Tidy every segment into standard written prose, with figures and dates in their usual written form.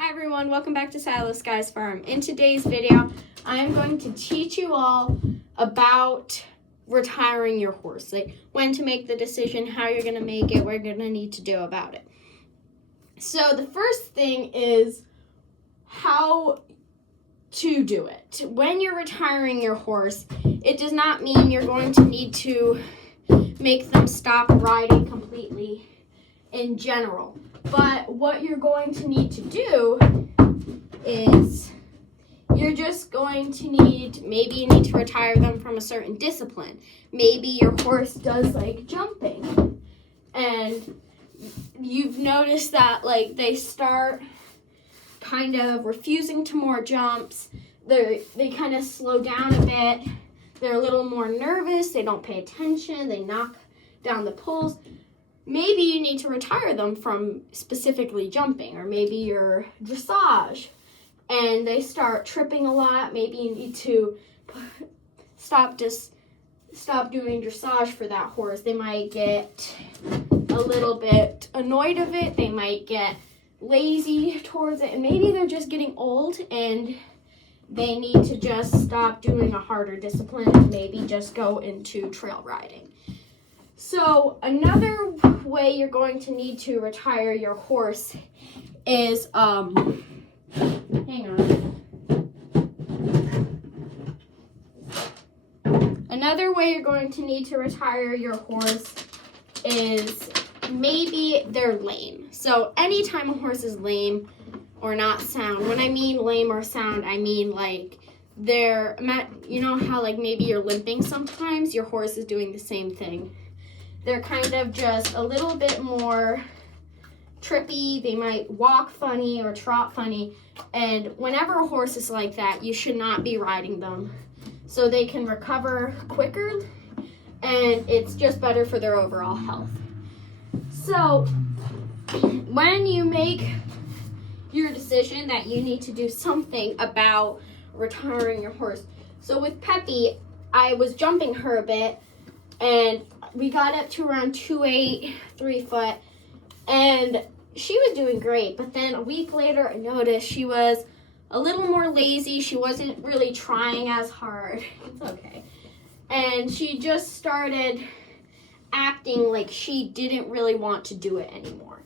Hi everyone, welcome back to Silo Skies Farm. In today's video, I am going to teach you all about retiring your horse, like when to make the decision, how you're going to make it, what you're going to need to do about it. So the first thing is how to do it. When you're retiring your horse, it does not mean you're going to need to make them stop riding completely in general. But what you're going to need to do is you're just going to maybe you need to retire them from a certain discipline. Maybe your horse does like jumping and you've noticed that like they start kind of refusing to more jumps. They kind of slow down a bit. They're a little more nervous. They don't pay attention. They knock down the poles. Maybe you need to retire them from specifically jumping, or maybe your dressage and they start tripping a lot. Maybe you need to stop doing dressage for that horse. They might get a little bit annoyed of it. They might get lazy towards it, and maybe they're just getting old and they need to just stop doing a harder discipline and maybe just go into trail riding. So another way you're going to need to retire your horse is, hang on. Another way you're going to need to retire your horse is maybe they're lame. So anytime a horse is lame or not sound, when I mean lame or sound, I mean like you know how like maybe you're limping sometimes, your horse is doing the same thing. They're kind of just a little bit more trippy. They might walk funny or trot funny. And whenever a horse is like that, you should not be riding them so they can recover quicker, and it's just better for their overall health. So when you make your decision that you need to do something about retiring your horse. So with Peppy, I was jumping her a bit, and we got up to around 2'8", 3 foot, and she was doing great. But then a week later, I noticed she was a little more lazy. She wasn't really trying as hard. It's okay. And she just started acting like she didn't really want to do it anymore.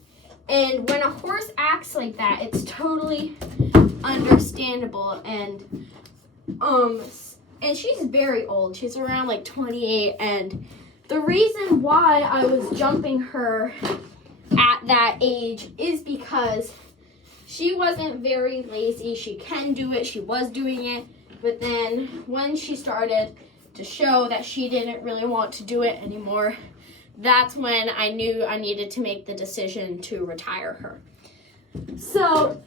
And when a horse acts like that, it's totally understandable. And she's very old. She's around like 28, and the reason why I was jumping her at that age is because she wasn't very lazy. She can do it. She was doing it. But then when she started to show that she didn't really want to do it anymore, that's when I knew I needed to make the decision to retire her. So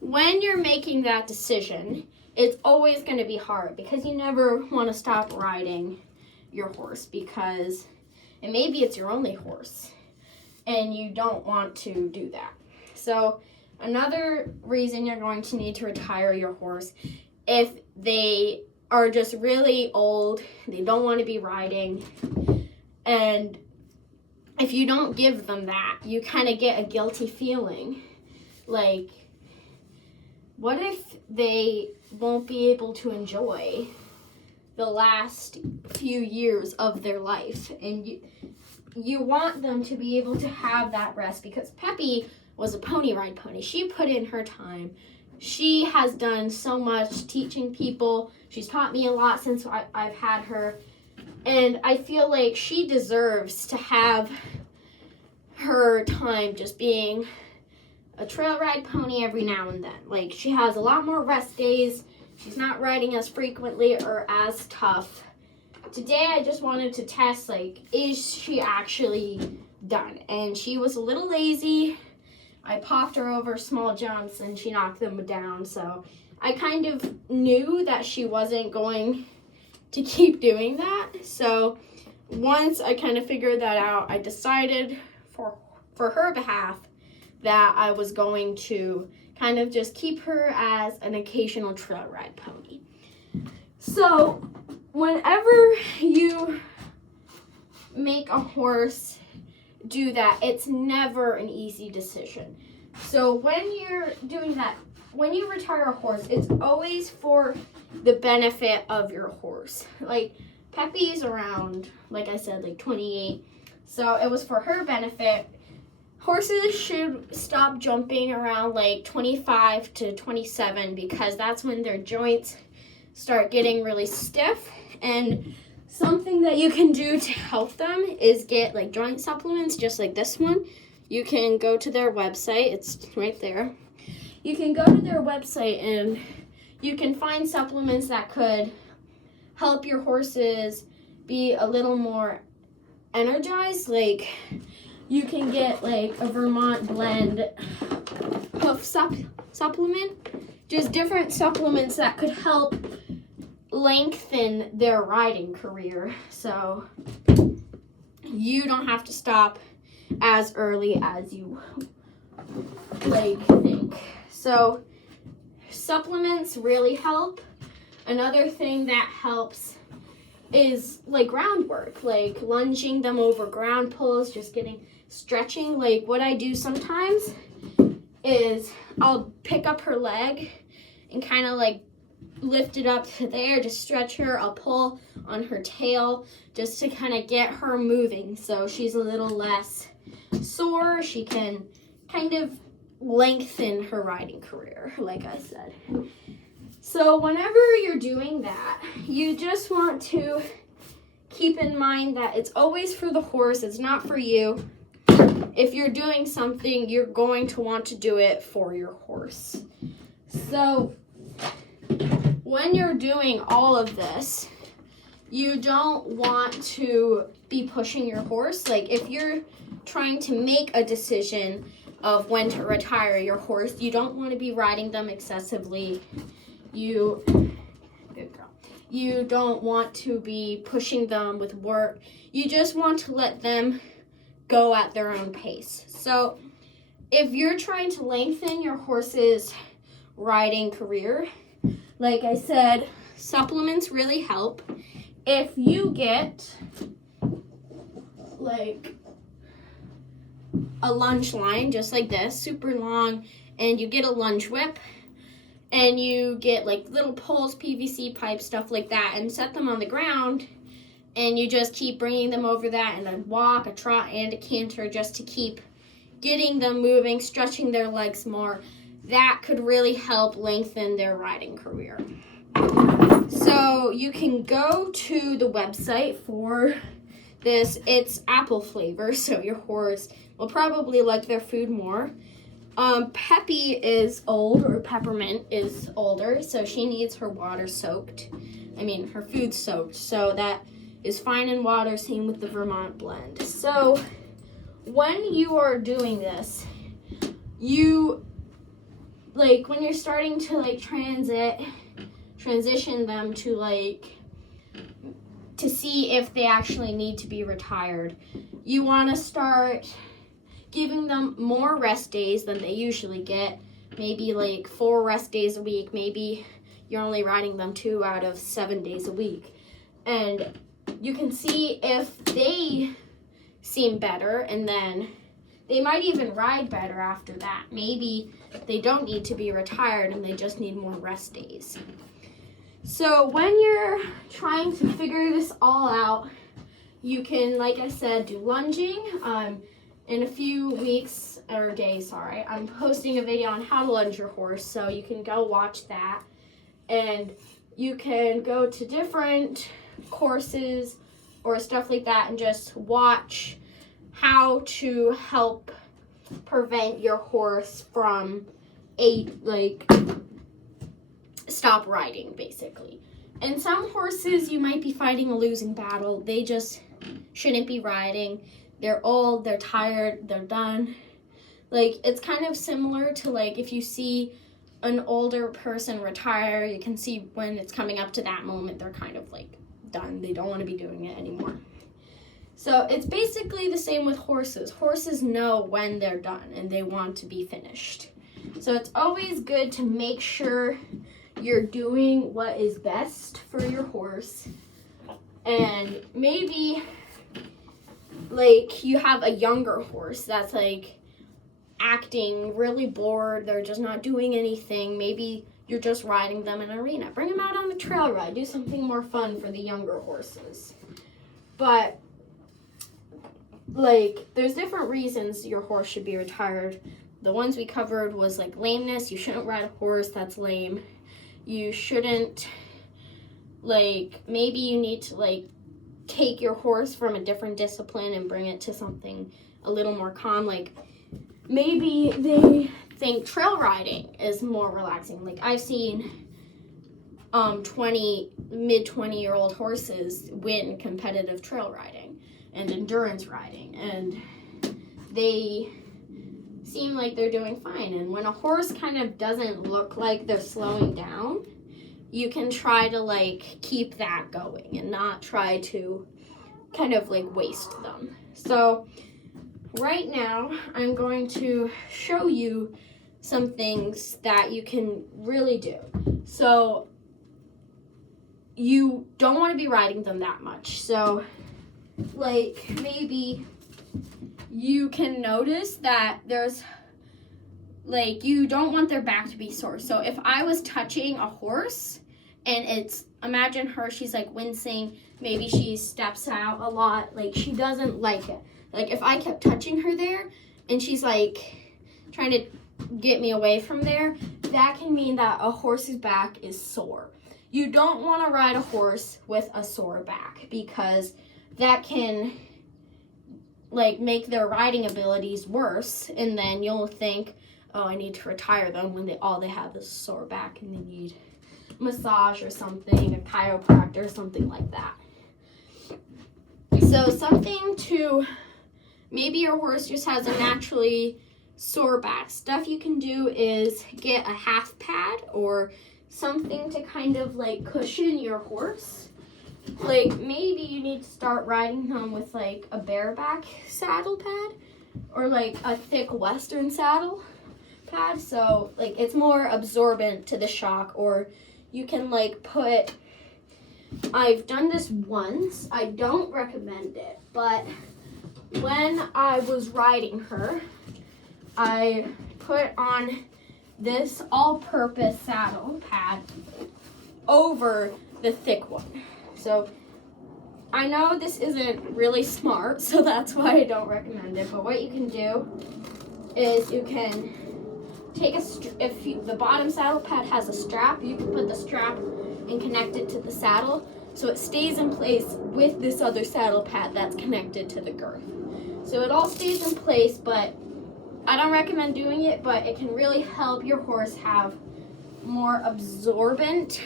when you're making that decision, it's always going to be hard because you never want to stop riding your horse, and maybe it's your only horse and you don't want to do that. So another reason you're going to need to retire your horse, if they are just really old, they don't want to be riding, and if you don't give them that, you kind of get a guilty feeling. Like, what if they won't be able to enjoy the last few years of their life? And you want them to be able to have that rest, because Peppy was a pony ride pony. She put in her time. She has done so much teaching people. She's taught me a lot since I've had her. And I feel like she deserves to have her time just being a trail ride pony every now and then. Like, she has a lot more rest days. She's not riding as frequently or as tough. Today, I just wanted to test, like, is she actually done? And she was a little lazy. I popped her over small jumps and she knocked them down. So I kind of knew that she wasn't going to keep doing that. So once I kind of figured that out, I decided for her behalf that I was going to kind of just keep her as an occasional trail ride pony. So whenever you make a horse do that, it's never an easy decision. So when you're doing that, when you retire a horse, it's always for the benefit of your horse. Like Peppy's around, like I said, like 28. So it was for her benefit. Horses should stop jumping around like 25 to 27 because that's when their joints start getting really stiff. And something that you can do to help them is get like joint supplements just like this one. You can go to their website. It's right there. You can go to their website and you can find supplements that could help your horses be a little more energized. Like you can get like a Vermont Blend hoof supplement. Just different supplements that could help lengthen their riding career. So you don't have to stop as early as you think. So supplements really help. Another thing that helps is like groundwork, like lunging them over ground pulls, just getting stretching. Like what I do sometimes is I'll pick up her leg and kind of like lift it up to there, just stretch her. I'll pull on her tail just to kind of get her moving so she's a little less sore. She can kind of lengthen her riding career, like I said. So whenever you're doing that, you just want to keep in mind that it's always for the horse, it's not for you. If you're doing something, you're going to want to do it for your horse. So when you're doing all of this, you don't want to be pushing your horse. Like if you're trying to make a decision of when to retire your horse, you don't want to be riding them excessively. Good girl. You don't want to be pushing them with work. You just want to let them go at their own pace. So if you're trying to lengthen your horse's riding career, like I said, supplements really help. If you get like a lunge line just like this, super long, and you get a lunge whip, and you get like little poles, PVC pipes, stuff like that, and set them on the ground, and you just keep bringing them over that, and a walk, a trot, and a canter just to keep getting them moving, stretching their legs more. That could really help lengthen their riding career. So you can go to the website for this. It's apple flavor, so your horse will probably like their food more. Peppy is old, or Peppermint is older, so she needs her water soaked. Her food soaked, so that is fine in water, same with the Vermont Blend. So when you are doing this, when you're starting to transition them to see if they actually need to be retired, you want to start giving them more rest days than they usually get. Maybe 4 rest days a week. Maybe you're only riding them 2 out of 7 days a week. And you can see if they seem better, and then they might even ride better after that. Maybe they don't need to be retired and they just need more rest days. So when you're trying to figure this all out, you can, like I said, do lunging. In a few weeks, or days, I'm posting a video on how to lunge your horse, so you can go watch that. And you can go to different courses or stuff like that and just watch how to help prevent your horse from stop riding, basically. And some horses, you might be fighting a losing battle. They just shouldn't be riding. They're old, they're tired, they're done. It's kind of similar to if you see an older person retire, you can see when it's coming up to that moment, they're kind of done. They don't want to be doing it anymore. So it's basically the same with horses. Horses know when they're done and they want to be finished. So it's always good to make sure you're doing what is best for your horse. And maybe you have a younger horse that's acting really bored, they're just not doing anything, maybe you're just riding them in an arena. Bring them out on the trail ride. Do something more fun for the younger horses. But, like, there's different reasons your horse should be retired. The ones we covered was, like, lameness. You shouldn't ride a horse that's lame. You shouldn't, like, maybe you need to, like, take your horse from a different discipline and bring it to something a little more calm. Like, maybe they think trail riding is more relaxing. Like, I've seen mid-20-year-old horses win competitive trail riding and endurance riding, and they seem like they're doing fine. And when a horse kind of doesn't look like they're slowing down, you can try to, like, keep that going and not try to kind of, like, waste them. So right now, I'm going to show you some things that you can really do. So you don't want to be riding them that much. So, like, maybe you can notice that there's, like, you don't want their back to be sore. So if I was touching a horse and imagine her, she's, like, wincing, maybe she steps out a lot, like, she doesn't like it. Like, if I kept touching her there and she's, like, trying to get me away from there, that can mean that a horse's back is sore. You don't want to ride a horse with a sore back because that can, like, make their riding abilities worse, and then you'll think, oh, I need to retire them when all they have is a sore back and they need massage or something, a chiropractor or something like that. So something to, maybe your horse just has a naturally sore back. Stuff you can do is get a half pad or something to kind of, like, cushion your horse. Like, maybe you need to start riding them with, like, a bareback saddle pad or, like, a thick Western saddle pad, so, like, it's more absorbent to the shock. Or you can, like, I've done this once, I don't recommend it, but when I was riding her, I put on this all-purpose saddle pad over the thick one. So I know this isn't really smart, so that's why I don't recommend it, but what you can do is you can take if the bottom saddle pad has a strap, you can put the strap and connect it to the saddle so it stays in place with this other saddle pad that's connected to the girth. So it all stays in place, but I don't recommend doing it, but it can really help your horse have more absorbent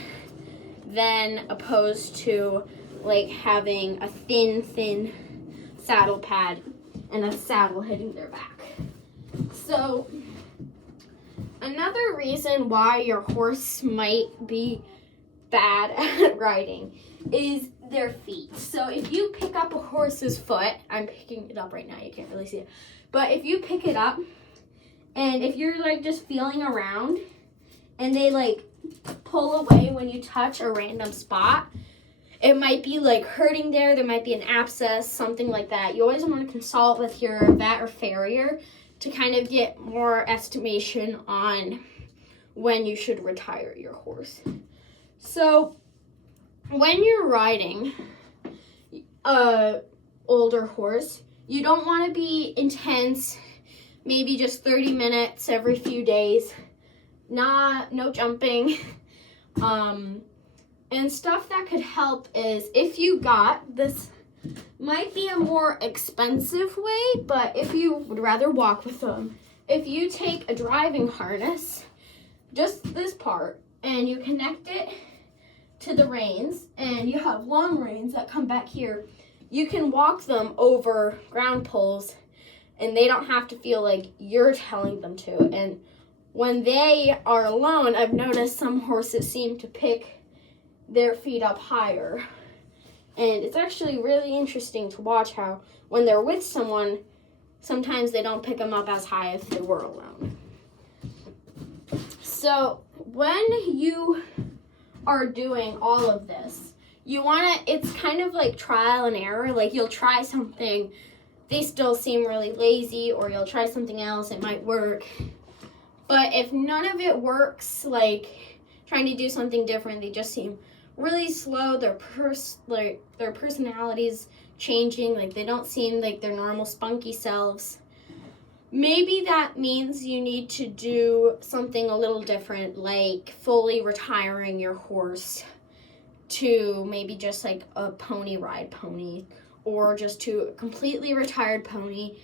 than opposed to, like, having a thin saddle pad and a saddle hitting their back. So another reason why your horse might be bad at riding is their feet. So if you pick up a horse's foot, I'm picking it up right now, you can't really see it, but if you pick it up and if you're, like, just feeling around and they, like, pull away when you touch a random spot, it might be, like, hurting there might be an abscess, something like that. You always want to consult with your vet or farrier to kind of get more estimation on when you should retire your horse. So when you're riding a older horse, you don't want to be intense, maybe just 30 minutes every few days, no jumping. And stuff that could help is if you got this, might be a more expensive way, but if you would rather walk with them, if you take a driving harness, just this part, and you connect it to the reins, and you have long reins that come back here, you can walk them over ground poles, and they don't have to feel like you're telling them to. And when they are alone, I've noticed some horses seem to pick their feet up higher. And it's actually really interesting to watch how when they're with someone, sometimes they don't pick them up as high if they were alone. So when you are doing all of this, it's kind of like trial and error. Like, you'll try something they still seem really lazy, or you'll try something else, it might work. But if none of it works, like trying to do something different, they just seem really slow, their personalities changing, like they don't seem like their normal spunky selves, maybe that means you need to do something a little different, like fully retiring your horse to maybe just like a pony ride pony, or just to a completely retired pony,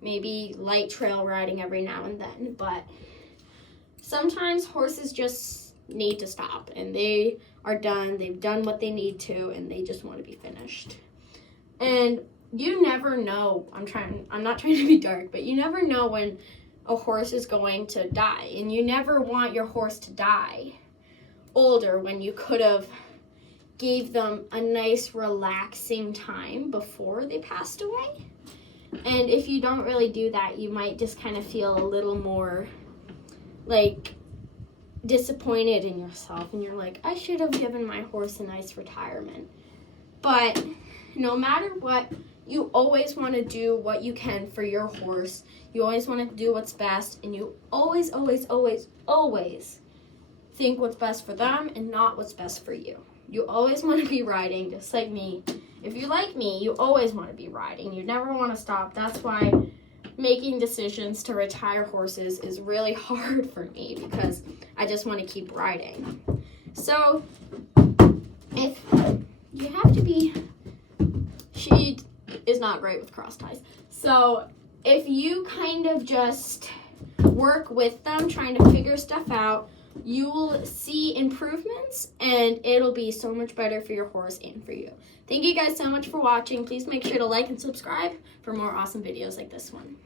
maybe light trail riding every now and then. But sometimes horses just need to stop, and they are done. They've done what they need to, and they just want to be finished. And you never know. I'm not trying to be dark, but you never know when a horse is going to die, and you never want your horse to die older when you could have gave them a nice relaxing time before they passed away. And if you don't really do that, you might just kind of feel a little more like disappointed in yourself, and you're like, I should have given my horse a nice retirement. But no matter what, you always want to do what you can for your horse. You always want to do what's best, and you always think what's best for them and not what's best for you. You always want to be riding, just like me. If you like me, you always want to be riding. You never want to stop. That's why making decisions to retire horses is really hard for me, because I just want to keep riding. So if you have to be, she is not great with cross ties. So if you kind of just work with them, trying to figure stuff out, you will see improvements, and it'll be so much better for your horse and for you. Thank you guys so much for watching. Please make sure to like and subscribe for more awesome videos like this one.